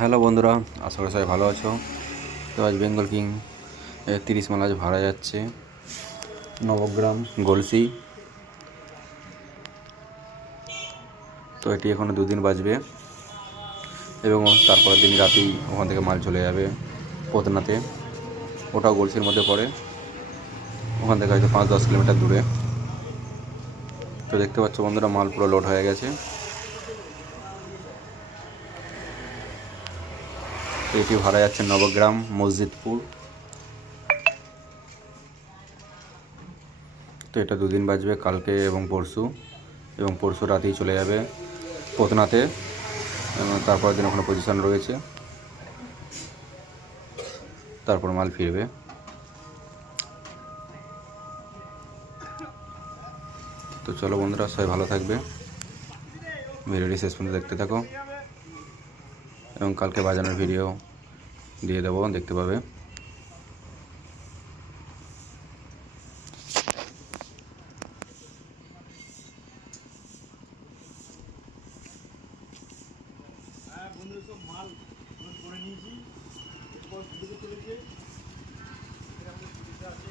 Hello বন্ধুরা, আশা করি সবাই ভালো আছো। তো আজ বেঙ্গল কিং 30 মাল আজ ভাড়া যাচ্ছে নবগ্রাম গলসি। তো এটি এখনও 2 দিন বাজবে এবং তারপরের দিন রাতেই ওখান থেকে মাল চলে যাবে পোতনাতে। ওটাও গলসির মধ্যে পড়ে, ওখান থেকে হয়তো 5-10 কিলোমিটার দূরে। তো দেখতে পাচ্ছ বন্ধুরা, মাল পুরো লোড হয়ে গেছে। তো এটি ভাড়া যাচ্ছে নবগ্রাম মসজিদপুর। তো এটা 2 দিন বাজবে, কালকে এবং পরশু রাতেই চলে যাবে পোতনাতে। তারপরের দিন ওখানে পজিশন রয়েছে, তারপর মাল ফিরবে। তো চলো বন্ধুরা, সবাই ভালো থাকবে, ভিডিওটি শেষ পর্যন্ত দেখতে থাকো এবং কালকে বাজানোর ভিডিও দিয়ে দেবো, দেখতে পাবে। বন্ধু সব মাল লোড করে নিয়েছি, এরপর দিকে চলেছে। এখানে আমাদের সুবিধা আছে।